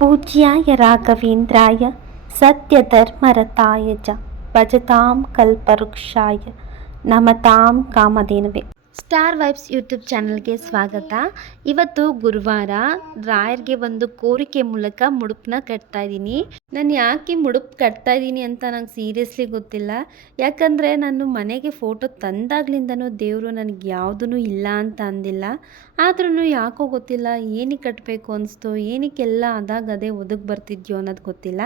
ಪೂಜ್ಯಾಯ ರಾಘವೇಂದ್ರಾಯ, ಸತ್ಯಧರ್ಮರತಾಯ ಚ, ಭಜತಾಂ ಕಲ್ಪವೃಕ್ಷಾಯ, ನಮತಾಂ ಕಾಮಧೇನವೇ. ಸ್ಟಾರ್ ವೈಬ್ಸ್ ಯೂಟ್ಯೂಬ್ ಚಾನಲ್ಗೆ ಸ್ವಾಗತ. ಇವತ್ತು ಗುರುವಾರ ರಾಯರ್ಗೆ ಒಂದು ಕೋರಿಕೆ ಮೂಲಕ ಮುಡುಪನ್ನ ಕಟ್ತಾ ಇದ್ದೀನಿ. ನಾನು ಯಾಕೆ ಮುಡುಪು ಕಟ್ತಾ ಇದ್ದೀನಿ ಅಂತ ನಂಗೆ ಸೀರಿಯಸ್ಲಿ ಗೊತ್ತಿಲ್ಲ. ಯಾಕಂದರೆ ನಾನು ಮನೆಗೆ ಫೋಟೋ ತಂದಾಗ್ಲಿಂದನೂ ದೇವರು ನನಗೆ ಯಾವುದೂ ಇಲ್ಲ ಅಂತ ಅಂದಿಲ್ಲ. ಆದ್ರೂ ಯಾಕೋ ಗೊತ್ತಿಲ್ಲ, ಏನಕ್ಕೆ ಕಟ್ಟಬೇಕು ಅನಿಸ್ತು, ಏನಕ್ಕೆಲ್ಲ ಅದಾಗ ಅದೇ ಒದಗಿ ಬರ್ತಿದ್ಯೋ ಅನ್ನೋದು ಗೊತ್ತಿಲ್ಲ.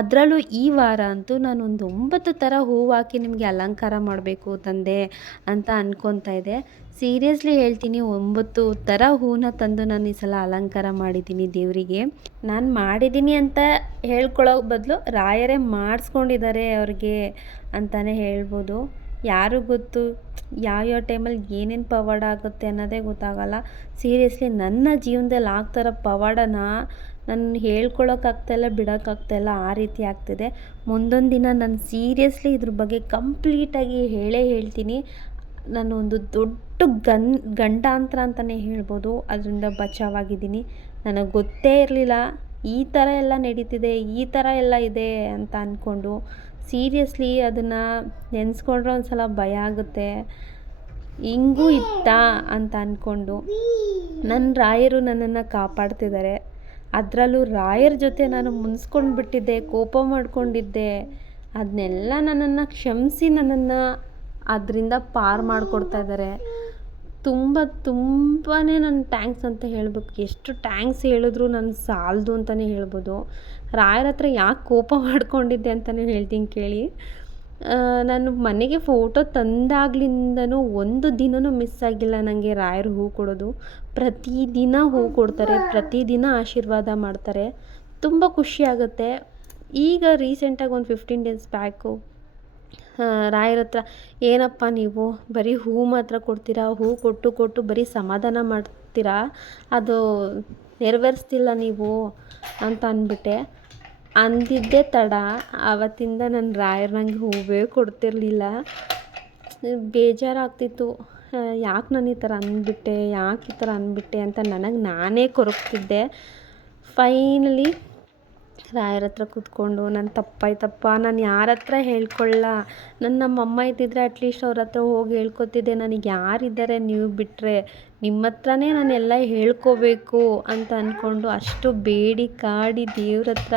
ಅದರಲ್ಲೂ ಈ ವಾರ ಅಂತೂ ನಾನು ಒಂದು ಒಂಬತ್ತು ಥರ ಹೂವು ಹಾಕಿ ನಿಮಗೆ ಅಲಂಕಾರ ಮಾಡಬೇಕು ತಂದೆ ಅಂತ ಅಂದ್ಕೊತಾ ಇದೆ ಸೀರಿಯಸ್ಲಿ ಹೇಳ್ತೀನಿ, ಒಂಬತ್ತು ಥರ ಹೂವನ್ನ ತಂದು ನಾನು ಈ ಸಲ ಅಲಂಕಾರ ಮಾಡಿದ್ದೀನಿ ದೇವರಿಗೆ. ನಾನು ಮಾಡಿದ್ದೀನಿ ಅಂತ ಹೇಳ್ಕೊಳ್ಳೋ ಬದಲು ರಾಯರೇ ಮಾಡಿಸ್ಕೊಂಡಿದ್ದಾರೆ ಅವ್ರಿಗೆ ಅಂತಲೇ ಹೇಳ್ಬೋದು. ಯಾರು ಗೊತ್ತು? ಯಾವ್ಯಾವ ಟೈಮಲ್ಲಿ ಏನೇನು ಪವಾಡ ಆಗುತ್ತೆ ಅನ್ನೋದೇ ಗೊತ್ತಾಗಲ್ಲ. ಸೀರಿಯಸ್ಲಿ ನನ್ನ ಜೀವನದಲ್ಲಿ ಆಗ್ತಾರ ಪವಾಡನ ನಾನು ಹೇಳ್ಕೊಳೋಕ್ಕಾಗ್ತಾಯಿಲ್ಲ ಬಿಡೋಕ್ಕಾಗ್ತಾಯಿಲ್ಲ ಆ ರೀತಿ ಆಗ್ತಿದೆ. ಮುಂದೊಂದು ದಿನ ನಾನು ಸೀರಿಯಸ್ಲಿ ಇದ್ರ ಬಗ್ಗೆ ಕಂಪ್ಲೀಟಾಗಿ ಹೇಳೇ ಹೇಳ್ತೀನಿ. ನಾನು ಒಂದು ದೊಡ್ಡ ಗನ್, ಗಂಡಾಂತರ ಅಂತಲೇ ಹೇಳ್ಬೋದು. ಅದರಿಂದ ಬಚಾವಾಗಿದ್ದೀನಿ. ನನಗೆ ಗೊತ್ತೇ ಇರಲಿಲ್ಲ. ಈ ಥರ ಎಲ್ಲ ನಡೀತಿದೆ, ಈ ಥರ ಎಲ್ಲ ಇದೆ ಅಂತ ಅಂದ್ಕೊಂಡು ಸೀರಿಯಸ್ಲಿ ಅದನ್ನು ನೆನೆಸ್ಕೊಂಡ್ರೆ ಒಂದು ಸಲ ಭಯ ಆಗುತ್ತೆ. ಹಿಂಗೂ ಇತ್ತಾ ಅಂತ ಅಂದ್ಕೊಂಡು ನನ್ನ ರಾಯರು ನನ್ನನ್ನು ಕಾಪಾಡ್ತಿದ್ದಾರೆ ಅದರಲ್ಲೂ ರಾಯರ ಜೊತೆ ನಾನು ಮುನ್ಸ್ಕೊಂಡು ಬಿಟ್ಟಿದ್ದೆ ಕೋಪ ಮಾಡಿಕೊಂಡಿದ್ದೆ. ಅದನ್ನೆಲ್ಲ ನನ್ನನ್ನು ಕ್ಷಮಿಸಿ ನನ್ನನ್ನು ಅದರಿಂದ ಪಾರು ಮಾಡಿಕೊಡ್ತಾ ಇದ್ದಾರೆ ತುಂಬ ತುಂಬಾ ನನ್ನ ಟ್ಯಾಂಕ್ಸ್ ಅಂತ ಹೇಳ್ಬೇಕು. ಎಷ್ಟು ಟ್ಯಾಂಕ್ಸ್ ಹೇಳಿದ್ರು ನಾನು ಸಾಲದು ಅಂತಲೇ ಹೇಳ್ಬೋದು. ರಾಯರ ಹತ್ರ ಯಾಕೆ ಕೋಪ ಮಾಡ್ಕೊಂಡಿದ್ದೆ ಅಂತಲೇ ಹೇಳ್ತೀನಿ ಕೇಳಿ. ನಾನು ಮನೆಗೆ ಫೋಟೋ ತಂದಾಗ್ಲಿಂದನೂ ಒಂದು ದಿನವೂ ಮಿಸ್ ಆಗಿಲ್ಲ ನನಗೆ ರಾಯರು ಹೂ ಕೊಡೋದು. ಪ್ರತಿದಿನ ಹೂ ಕೊಡ್ತಾರೆ, ಪ್ರತಿದಿನ ಆಶೀರ್ವಾದ ಮಾಡ್ತಾರೆ. ತುಂಬ ಖುಷಿ ಆಗುತ್ತೆ. ಈಗ ರೀಸೆಂಟಾಗಿ ಒಂದು ಫಿಫ್ಟೀನ್ ಡೇಸ್ ಬ್ಯಾಕು ರಾಯರ ಹತ್ರ, ಏನಪ್ಪ ನೀವು? ಬರೀ ಹೂ ಮಾತ್ರ ಕೊಡ್ತೀರಾ? ಹೂ ಕೊಟ್ಟು ಕೊಟ್ಟು ಬರೀ ಸಮಾಧಾನ ಮಾಡ್ತೀರಾ? ಅದು ನೆರವೇರಿಸ್ತಿಲ್ಲ ನೀವು? ಅಂತ ಅಂದ್ಬಿಟ್ಟೆ. ಅಂದಿದ್ದೇ ತಡ. ಆವತ್ತಿಂದ ನನ್ನ ರಾಯರ್ ನಂಗೆ ಹೂವೇ ಕೊಡ್ತಿರಲಿಲ್ಲ. ಬೇಜಾರಾಗ್ತಿತ್ತು. ಯಾಕೆ ನಾನು ಈ ಥರ ಅಂದ್ಬಿಟ್ಟೆ? ಯಾಕೆ ಈ ಥರ ಅಂದ್ಬಿಟ್ಟೆ? ಅಂತ ನನಗೆ ನಾನೇ ಕೊರಗ್ತಿದ್ದೆ. ಫೈನಲಿ ರಾಯರ ಹತ್ರ ಕೂತ್ಕೊಂಡು ನನ್ನ ತಪ್ಪಾಯ್ತಪ್ಪ ನಾನು ಯಾರ ಹತ್ರ ಹೇಳ್ಕೊಳ್ಳ ನನ್ನ ನಮ್ಮಮ್ಮ ಇದ್ದಿದ್ರೆ ಅಟ್ಲೀಸ್ಟ್ ಅವ್ರ ಹತ್ರ ಹೋಗಿ ಹೇಳ್ಕೊತಿದ್ದೆ. ನನಗೆ ಯಾರಿದ್ದಾರೆ ನೀವು ಬಿಟ್ಟರೆ ನಿಮ್ಮ ಹತ್ರನೇ ನಾನು ಎಲ್ಲ ಹೇಳ್ಕೋಬೇಕು ಅಂತ ಅಂದ್ಕೊಂಡು ಅಷ್ಟು ಬೇಡಿ ಕಾಡಿ ದೇವ್ರ ಹತ್ರ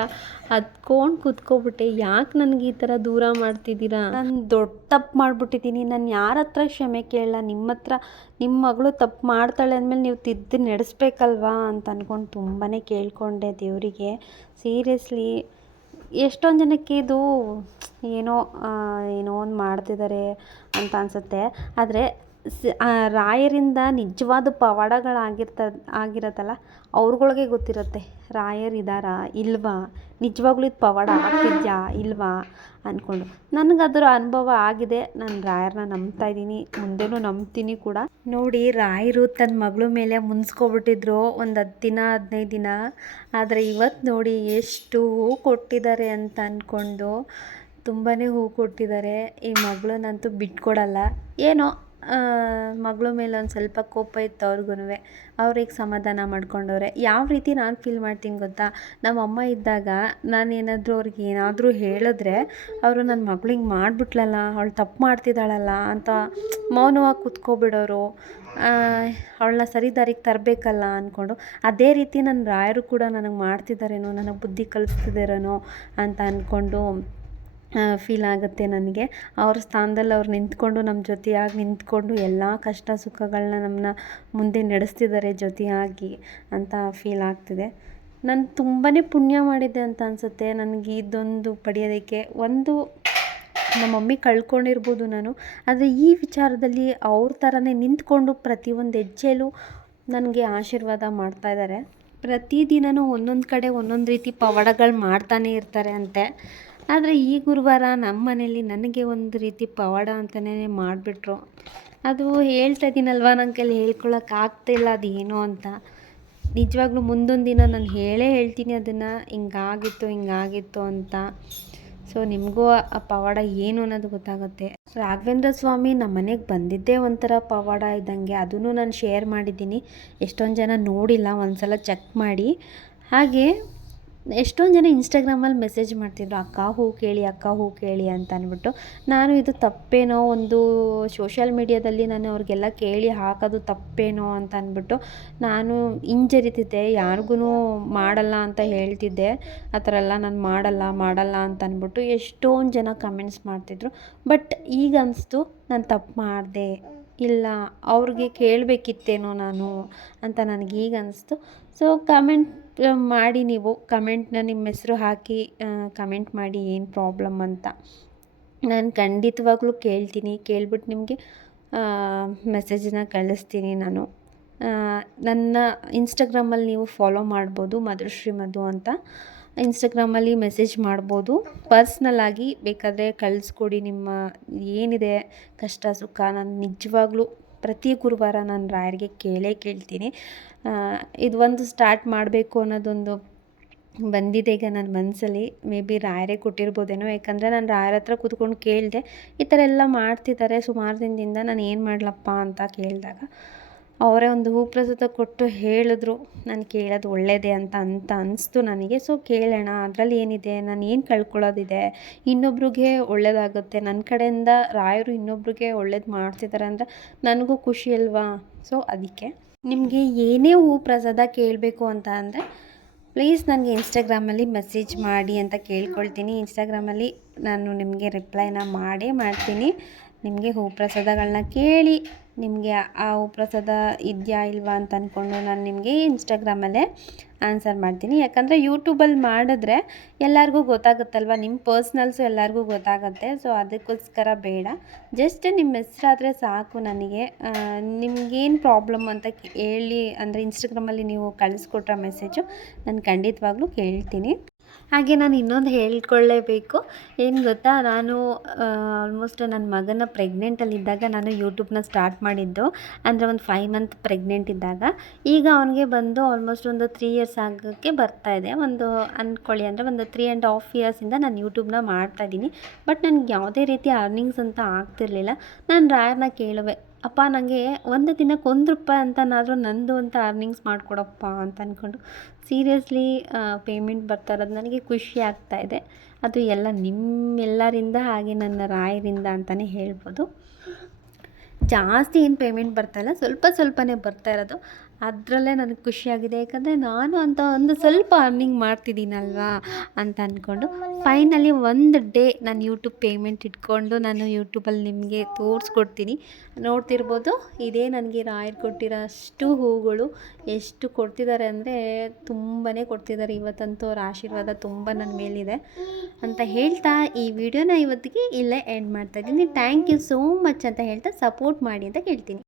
ಹತ್ಕೊಂಡು ಕೂತ್ಕೊಬಿಟ್ಟೆ. ಯಾಕೆ ನನಗೆ ಈ ಥರ ದೂರ ಮಾಡ್ತಿದ್ದೀರಾ? ನಾನು ದೊಡ್ಡ ತಪ್ಪು ಮಾಡಿಬಿಟ್ಟಿದ್ದೀನಿ. ನಾನು ಯಾರ ಹತ್ರ ಕ್ಷಮೆ ಕೇಳಲ್ಲ ನಿಮ್ಮ ಹತ್ರ ನಿಮ್ಮ ಮಗಳು ತಪ್ಪು ಮಾಡ್ತಾಳೆ ಅಂದಮೇಲೆ ನೀವು ತಿದ್ದು ನಡೆಸ್ಬೇಕಲ್ವಾ ಅಂತ ಅಂದ್ಕೊಂಡು ತುಂಬಾ ಕೇಳಿಕೊಂಡೆ ದೇವರಿಗೆ. ಸೀರಿಯಸ್ಲಿ ಎಷ್ಟೊಂದು ಜನಕ್ಕೆ ಇದು ಏನೋ ಏನೋ ಒಂದು ಮಾಡ್ತಿದ್ದಾರೆ ಅಂತ ಅನಿಸುತ್ತೆ. ಆದರೆ ಸ್ ರಾಯರಿಂದ ನಿಜವಾದ ಪವಾಡಗಳಾಗಿರ್ತ, ಆಗಿರತ್ತಲ್ಲ, ಅವ್ರುಗಳ್ಗೆ ಗೊತ್ತಿರುತ್ತೆ, ರಾಯರು ಇದ್ದಾರಾ ಇಲ್ವಾ, ನಿಜವಾಗ್ಲೂ ಇದು ಪವಾಡ ಆಗ್ತಿದ್ಯಾ, ಇಲ್ವಾ ಅಂದ್ಕೊಂಡು ನನಗದರ ಅನುಭವ ಆಗಿದೆ, ನಾನು ರಾಯರನ್ನ ನಂಬ್ತಾ ಇದ್ದೀನಿ, ಮುಂದೆನೂ ನಂಬ್ತೀನಿ ಕೂಡ. ನೋಡಿ, ರಾಯರು ತನ್ನ ಮಗಳ ಮೇಲೆ ಮುನ್ಸ್ಕೊಬಿಟ್ಟಿದ್ರು ಒಂದು ಹತ್ತು ದಿನ, ಹದಿನೈದು ದಿನ, ಆದರೆ ಇವತ್ತು ನೋಡಿ ಎಷ್ಟು ಹೂ ಕೊಟ್ಟಿದ್ದಾರೆ ಅಂತ ಅಂದ್ಕೊಂಡು ತುಂಬಾ ಹೂ ಕೊಟ್ಟಿದ್ದಾರೆ. ಈ ಮಗಳನ್ನಂತೂ ಬಿಟ್ಕೊಡಲ್ಲ. ಏನೋ ಮಗಳ ಮೇಲೆ ಒಂದು ಸ್ವಲ್ಪ ಕೋಪ ಇತ್ತು ಅವ್ರಿಗೂ ಅವ್ರಿಗೆ ಸಮಾಧಾನ ಮಾಡ್ಕೊಂಡವ್ರೆ. ಯಾವ ರೀತಿ ನಾನು ಫೀಲ್ ಮಾಡ್ತೀನಿ ಗೊತ್ತಾ? ನಮ್ಮ ಅಮ್ಮ ಇದ್ದಾಗ ನಾನು ಏನಾದರೂ ಅವ್ರಿಗೆ ಏನಾದರೂ ಹೇಳಿದ್ರೆ ಅವರು ನನ್ನ ಮಗಳಿಗೆ ಮಾಡಿಬಿಟ್ಲಲ್ಲ, ಅವಳು ತಪ್ಪು ಮಾಡ್ತಿದ್ದಾಳಲ್ಲ ಅಂತ ಮೌನವಾಗಿ ಕುತ್ಕೋಬಿಡೋರು ಅವಳನ್ನ ಸರಿ ದಾರಿಗೆ ತರಬೇಕಲ್ಲ ಅಂದ್ಕೊಂಡು ಅದೇ ರೀತಿ ನನ್ನ ರಾಯರು ಕೂಡ ನನಗೆ ಮಾಡ್ತಿದ್ದಾರೇನೋ, ನನಗೆ ಬುದ್ಧಿ ಕಲಿಸ್ತಿದ್ದಾರೇನೋ ಅಂತ ಅಂದ್ಕೊಂಡು ಫೀಲ್ ಆಗುತ್ತೆ ನನಗೆ. ಅವ್ರ ಸ್ಥಾನದಲ್ಲಿ ಅವ್ರು ನಿಂತ್ಕೊಂಡು ನಮ್ಮ ಜೊತೆಯಾಗಿ ನಿಂತ್ಕೊಂಡು ಎಲ್ಲ ಕಷ್ಟ ಸುಖಗಳನ್ನ ನಮ್ಮನ್ನ ಮುಂದೆ ನಡೆಸ್ತಿದ್ದಾರೆ ಜೊತೆಯಾಗಿ ಅಂತ ಫೀಲ್ ಆಗ್ತಿದೆ. ನಾನು ತುಂಬಾ ಪುಣ್ಯ ಮಾಡಿದ್ದೆ ಅಂತ ಅನಿಸುತ್ತೆ. ನನಗೆ ಇದೊಂದು ಪಡೆಯೋದಕ್ಕೆ ಒಂದು ನಮ್ಮ ಮಮ್ಮಿ ಕಳ್ಕೊಂಡಿರ್ಬೋದು ನಾನು. ಆದರೆ ಈ ವಿಚಾರದಲ್ಲಿ ಅವ್ರ ಥರನೇ ನಿಂತ್ಕೊಂಡು ಪ್ರತಿಯೊಂದು ಹೆಜ್ಜೆಲೂ ನನಗೆ ಆಶೀರ್ವಾದ ಮಾಡ್ತಾಯಿದ್ದಾರೆ ಪ್ರತಿದಿನವೂ ಒಂದೊಂದು ಕಡೆ ಒಂದೊಂದು ರೀತಿ ಪವಾಡಗಳು ಮಾಡ್ತಾನೆ ಇರ್ತಾರೆ ಅಂತೆ. ಆದರೆ ಈ ಗುರುವಾರ ನಮ್ಮ ಮನೇಲಿ ನನಗೆ ಒಂದು ರೀತಿ ಪವಾಡ ಅಂತಲೇ ಮಾಡಿಬಿಟ್ರು. ಅದು ಹೇಳ್ತಾ ಇದ್ದೀನಲ್ವ ನನ್ನ ಕೈಲಿ ಅದು ಏನು ಅಂತ. ನಿಜವಾಗ್ಲೂ ಮುಂದೊಂದು ದಿನ ನಾನು ಹೇಳೇ ಹೇಳ್ತೀನಿ ಅದನ್ನು, ಹಿಂಗಾಗಿತ್ತು ಹಿಂಗಾಗಿತ್ತು ಅಂತ. ಸೊ ನಿಮಗೂ ಆ ಪವಾಡ ಏನು ಅನ್ನೋದು ಗೊತ್ತಾಗುತ್ತೆ. ರಾಘವೇಂದ್ರ ಸ್ವಾಮಿ ನಮ್ಮ ಮನೆಗೆ ಬಂದಿದ್ದೇ ಒಂಥರ ಪವಾಡ ಇದ್ದಂಗೆ ಅದನ್ನು ನಾನು ಶೇರ್ ಮಾಡಿದ್ದೀನಿ. ಎಷ್ಟೊಂದು ಜನ ನೋಡಿಲ್ಲ ಒಂದು ಸಲ ಚೆಕ್ ಮಾಡಿ. ಹಾಗೆ ಎಷ್ಟೊಂದು ಜನ ಇನ್ಸ್ಟಾಗ್ರಾಮಲ್ಲಿ ಮೆಸೇಜ್ ಮಾಡ್ತಿದ್ರು, ಅಕ್ಕ, ಹೂ ಕೇಳಿ, ಅಕ್ಕ, ಹೂ ಕೇಳಿ ಅಂತ ಅಂದ್ಬಿಟ್ಟು ನಾನು ಇದು ತಪ್ಪೇನೋ ಒಂದು ಸೋಷಿಯಲ್ ಮೀಡಿಯಾದಲ್ಲಿ ನಾನು ಅವ್ರಿಗೆಲ್ಲ ಕೇಳಿ ಹಾಕೋದು ತಪ್ಪೇನೋ ಅಂತ ಅಂದ್ಬಿಟ್ಟು ನಾನು ಹಿಂಜರಿತಿದ್ದೆ ಯಾರಿಗೂ ಮಾಡಲ್ಲ ಅಂತ ಹೇಳ್ತಿದ್ದೆ, ಆ ಥರ ಎಲ್ಲ ನಾನು ಮಾಡಲ್ಲ ಮಾಡಲ್ಲ ಅಂತ ಅಂದ್ಬಿಟ್ಟು ಎಷ್ಟೊಂದು ಜನ ಕಮೆಂಟ್ಸ್ ಮಾಡ್ತಿದ್ರು. ಬಟ್ ಈಗ ಅನಿಸ್ತು, ನಾನು ತಪ್ಪು ಮಾಡಿದೆ. ಇಲ್ಲ, ಅವ್ರಿಗೆ ಕೇಳಬೇಕಿತ್ತೇನೋ ನಾನು ಅಂತ ನನಗೆ ಈಗ ಅನಿಸ್ತು. ಸೊ ಕಮೆಂಟ್ ಮಾಡಿ ನೀವು. ಕಮೆಂಟ್ನ ನಿಮ್ಮ ಹೆಸರು ಹಾಕಿ ಕಮೆಂಟ್ ಮಾಡಿ ಏನು ಪ್ರಾಬ್ಲಮ್ ಅಂತ. ನಾನು ಖಂಡಿತವಾಗ್ಲೂ ಕೇಳ್ತೀನಿ. ಕೇಳ್ಬಿಟ್ಟು ನಿಮಗೆ ಮೆಸೇಜನ್ನ ಕಳಿಸ್ತೀನಿ ನಾನು. ನನ್ನ ಇನ್ಸ್ಟಾಗ್ರಾಮಲ್ಲಿ ನೀವು ಫಾಲೋ ಮಾಡ್ಬೋದು ಮಧುಶ್ರೀ ಮಧು ಅಂತ. ಇನ್ಸ್ಟಾಗ್ರಾಮಲ್ಲಿ ಮೆಸೇಜ್ ಮಾಡ್ಬೋದು. ಪರ್ಸ್ನಲ್ ಆಗಿ ಬೇಕಾದರೆ ಕಳಿಸ್ಕೊಡಿ ನಿಮ್ಮ ಏನಿದೆ ಕಷ್ಟ, ಸುಖ. ನಾನು ನಿಜವಾಗ್ಲೂ ಪ್ರತಿ ಗುರುವಾರ ನಾನು ರಾಯರಿಗೆ ಕೇಳೇ ಕೇಳ್ತೀನಿ. ಇದು ಒಂದು ಸ್ಟಾರ್ಟ್ ಮಾಡಬೇಕು ಅನ್ನೋದೊಂದು ಬಂದಿದೆ ಈಗ ನನ್ನ ಮನಸ್ಸಲ್ಲಿ ಮೇ ಬಿ ರಾಯರೇ ಕೊಟ್ಟಿರ್ಬೋದೇನೋ, ಯಾಕಂದರೆ ನಾನು ರಾಯರ ಹತ್ರ ಕೂತ್ಕೊಂಡು ಕೇಳಿದೆ. ಈ ಥರ ಎಲ್ಲ ಮಾಡ್ತಿದ್ದಾರೆ. ಸುಮಾರು ದಿನದಿಂದ ನಾನು ಏನು ಮಾಡಲಪ್ಪ ಅಂತ ಕೇಳಿದಾಗ ಅವರೇ ಒಂದು ಹೂ ಪ್ರಸಾದ ಕೊಟ್ಟು ಹೇಳಿದ್ರು. ನಾನು ಕೇಳೋದು ಒಳ್ಳೆಯದೇ ಅಂತ ಅಂತ ಅನಿಸ್ತು ನನಗೆ. ಸೊ ಕೇಳೋಣ, ಅದರಲ್ಲಿ ಏನಿದೆ? ನಾನು ಏನು ಕಳ್ಕೊಳ್ಳೋದಿದೆ? ಇನ್ನೊಬ್ರಿಗೆ ಒಳ್ಳೇದಾಗುತ್ತೆ. ನನ್ನ ಕಡೆಯಿಂದ ರಾಯರು ಇನ್ನೊಬ್ರಿಗೆ ಒಳ್ಳೇದು ಮಾಡ್ತಿದ್ದಾರೆ ಅಂದರೆ ನನಗೂ ಖುಷಿ ಅಲ್ವಾ? ಸೊ ಅದಕ್ಕೆ ನಿಮಗೆ ಏನೇ ಹೂ ಪ್ರಸಾದ ಕೇಳಬೇಕು ಅಂತ ಅಂದರೆ ಪ್ಲೀಸ್ ನನಗೆ ಇನ್ಸ್ಟಾಗ್ರಾಮಲ್ಲಿ ಮೆಸೇಜ್ ಮಾಡಿ ಅಂತ ಕೇಳ್ಕೊಳ್ತೀನಿ. ಇನ್ಸ್ಟಾಗ್ರಾಮಲ್ಲಿ ನಾನು ನಿಮಗೆ ರಿಪ್ಲೈನ ಮಾಡೇ ಮಾಡ್ತೀನಿ. ನಿಮಗೆ ಹೂ ಪ್ರಸಾದಗಳನ್ನ ಕೇಳಿ ನಿಮಗೆ ಆ ಹೂ ಪ್ರಸಾದ ಇದೆಯಾ ಇಲ್ವಾ ಅಂತ ಅಂದ್ಕೊಂಡು ನಾನು ನಿಮಗೆ ಇನ್ಸ್ಟಾಗ್ರಾಮಲ್ಲೇ ಆನ್ಸರ್ ಮಾಡ್ತೀನಿ. ಯಾಕಂದರೆ ಯೂಟ್ಯೂಬಲ್ಲಿ ಮಾಡಿದ್ರೆ ಎಲ್ಲರಿಗೂ ಗೊತ್ತಾಗುತ್ತಲ್ವ? ನಿಮ್ಮ ಪರ್ಸ್ನಲ್ಸು ಎಲ್ಲರಿಗೂ ಗೊತ್ತಾಗುತ್ತೆ. ಸೊ ಅದಕ್ಕೋಸ್ಕರ ಬೇಡ. ಜಸ್ಟ್ ನಿಮ್ಮ ಹೆಸ್ರಾದರೆ ಸಾಕು ನನಗೆ. ನಿಮಗೇನು ಪ್ರಾಬ್ಲಮ್ ಅಂತ ಹೇಳಿ ಅಂದರೆ ಇನ್ಸ್ಟಾಗ್ರಾಮಲ್ಲಿ ನೀವು ಕಳಿಸ್ಕೊಟ್ರೆ ಮೆಸೇಜು ನಾನು ಖಂಡಿತವಾಗ್ಲೂ ಕೇಳ್ತೀನಿ. ಹಾಗೆ ನಾನು ಇನ್ನೊಂದು ಹೇಳ್ಕೊಳ್ಳೇಬೇಕು. ಏನು ಗೊತ್ತಾ? ನಾನು ಆಲ್ಮೋಸ್ಟ್ ನನ್ನ ಮಗನ ಪ್ರೆಗ್ನೆಂಟಲ್ಲಿದ್ದಾಗ ನಾನು ಯೂಟ್ಯೂಬ್ನ ಸ್ಟಾರ್ಟ್ ಮಾಡಿದ್ದು. ಅಂದರೆ ಒಂದು ಫೈವ್ ಮಂತ್ ಪ್ರೆಗ್ನೆಂಟ್ ಇದ್ದಾಗ. ಈಗ ಅವನಿಗೆ ಬಂದು ಆಲ್ಮೋಸ್ಟ್ ಒಂದು ತ್ರೀ ಇಯರ್ಸ್ ಆಗೋಕ್ಕೆ ಬರ್ತಾ ಇದೆ. ಒಂದು ಅಂದ್ಕೊಳ್ಳಿ ಅಂದರೆ ಒಂದು ತ್ರೀ ಆ್ಯಂಡ್ ಹಾಫ್ ಇಯರ್ಸಿಂದ ನಾನು ಯೂಟ್ಯೂಬ್ನ ಮಾಡ್ತಾಯಿದ್ದೀನಿ ಬಟ್ ನನಗೆ ಯಾವುದೇ ರೀತಿ ಅರ್ನಿಂಗ್ಸ್ ಅಂತ ಆಗ್ತಿರಲಿಲ್ಲ. ನಾನು ರಾಯರ್ನ ಕೇಳುವೆ. ಅಪ್ಪ ನನಗೆ ಒಂದು ದಿನಕ್ಕೆ ಒಂದು ರೂಪಾಯಿ ಅಂತನಾದರೂ ನಂದು ಅಂತ ಅರ್ನಿಂಗ್ಸ್ ಮಾಡಿಕೊಡಪ್ಪ ಅಂತ ಅಂದ್ಕೊಂಡು ಸೀರಿಯಸ್ಲಿ ಪೇಮೆಂಟ್ ಬರ್ತಾ ಇರೋದು ನನಗೆ ಖುಷಿ ಆಗ್ತಾ ಇದೆ. ಅದು ಎಲ್ಲ ನಿಮ್ಮೆಲ್ಲರಿಂದ ಹಾಗೆ ನನ್ನ ರಾಯರಿಂದ ಅಂತಲೇ ಹೇಳ್ಬೋದು. ಜಾಸ್ತಿ ಏನು ಪೇಮೆಂಟ್ ಬರ್ತಾಯಿಲ್ಲ ಸ್ವಲ್ಪ ಸ್ವಲ್ಪನೇ ಬರ್ತಾ ಇರೋದು. ಅದರಲ್ಲೇ ನನಗೆ ಖುಷಿಯಾಗಿದೆ. ಯಾಕಂದರೆ ನಾನು ಅಂತ ಒಂದು ಸ್ವಲ್ಪ ಅರ್ನಿಂಗ್ ಮಾಡ್ತಿದ್ದೀನಲ್ವಾ ಅಂತ ಅಂದ್ಕೊಂಡು ಫೈನಲಿ ಒಂದು ಡೇ ನಾನು ಯೂಟ್ಯೂಬ್ ಪೇಮೆಂಟ್ ಇಟ್ಕೊಂಡು ನಾನು ಯೂಟ್ಯೂಬಲ್ಲಿ ನಿಮಗೆ ತೋರಿಸ್ಕೊಡ್ತೀನಿ. ನೋಡ್ತಿರ್ಬೋದು ಇದೇ ನನಗೆ ರಾಯರ್ ಕೊಟ್ಟಿರೋ ಅಷ್ಟು ಹೂಗಳು ಎಷ್ಟು ಕೊಡ್ತಿದ್ದಾರೆ ಅಂದರೆ ತುಂಬಾ ಕೊಡ್ತಿದ್ದಾರೆ ಇವತ್ತಂತೂ ಅವ್ರ ಆಶೀರ್ವಾದ ತುಂಬ ನನ್ನ ಮೇಲಿದೆ ಅಂತ ಹೇಳ್ತಾ ಈ ವಿಡಿಯೋನ ಇವತ್ತಿಗೆ ಇಲ್ಲೇ ಎಂಡ್ ಮಾಡ್ತಾಯಿದ್ದೀನಿ ಥ್ಯಾಂಕ್ ಯು ಸೋ ಮಚ್ ಅಂತ ಹೇಳ್ತಾ ಸಪೋರ್ಟ್ ಮಾಡಿ ಅಂತ ಕೇಳ್ತೀನಿ.